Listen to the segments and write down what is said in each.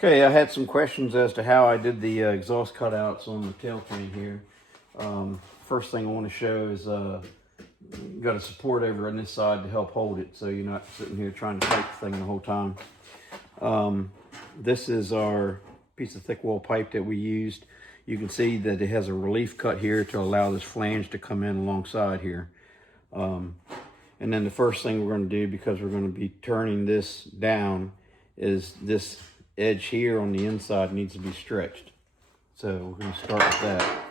Okay, I had some questions as to how I did the exhaust cutouts on the tail frame here. First thing I want to show is you got a support over on this side to help hold it, so you're not sitting here trying to fight the thing the whole time. This is our piece of thick wall pipe that we used. You can see that it has a relief cut here to allow this flange to come in alongside here. And then the first thing we're going to do, because we're going to be turning this down, is this edge here on the inside needs to be stretched. So we're going to start with that.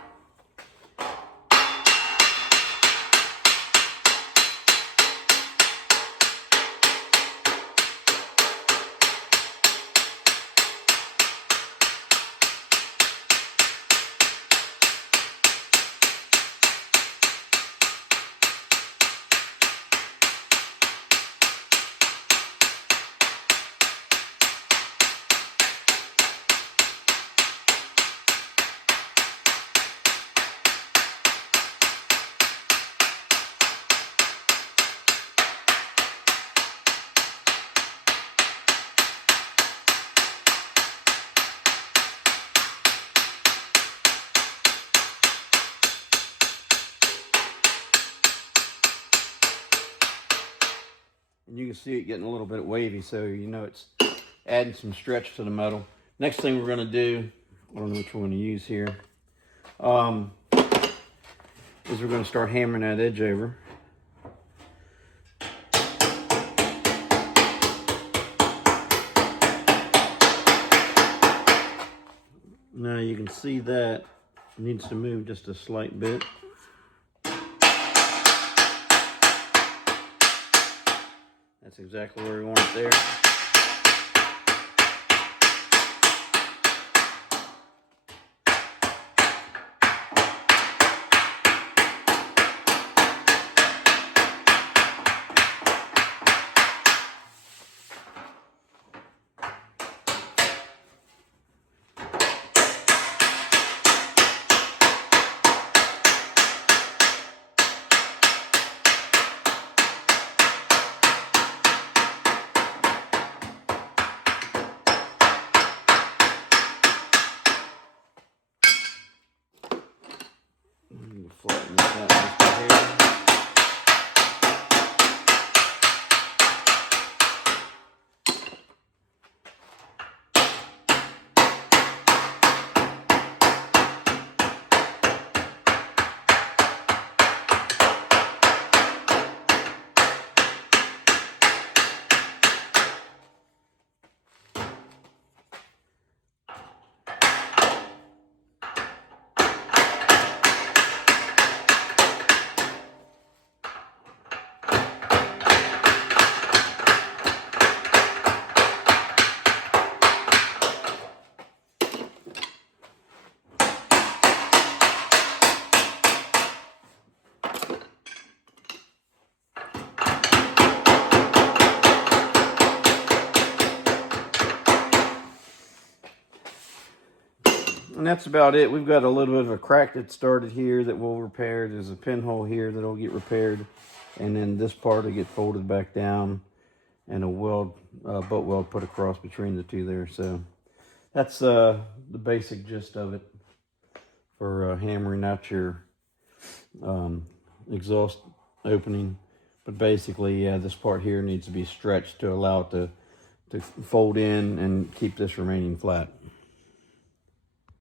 And you can see it getting a little bit wavy, so you know it's adding some stretch to the metal. Next thing we're going to do, I don't know which we're going to use here, is we're going to start hammering that edge over. Now you can see that it needs to move just a slight bit. That's exactly where we want it there. Flatten this out just a hair. And that's about it. We've got a little bit of a crack that started here that we'll repair. There's a pinhole here that'll get repaired. And then this part will get folded back down and a weld, butt weld put across between the two there. So that's the basic gist of it for hammering out your exhaust opening. But basically, yeah, this part here needs to be stretched to allow it to fold in and keep this remaining flat.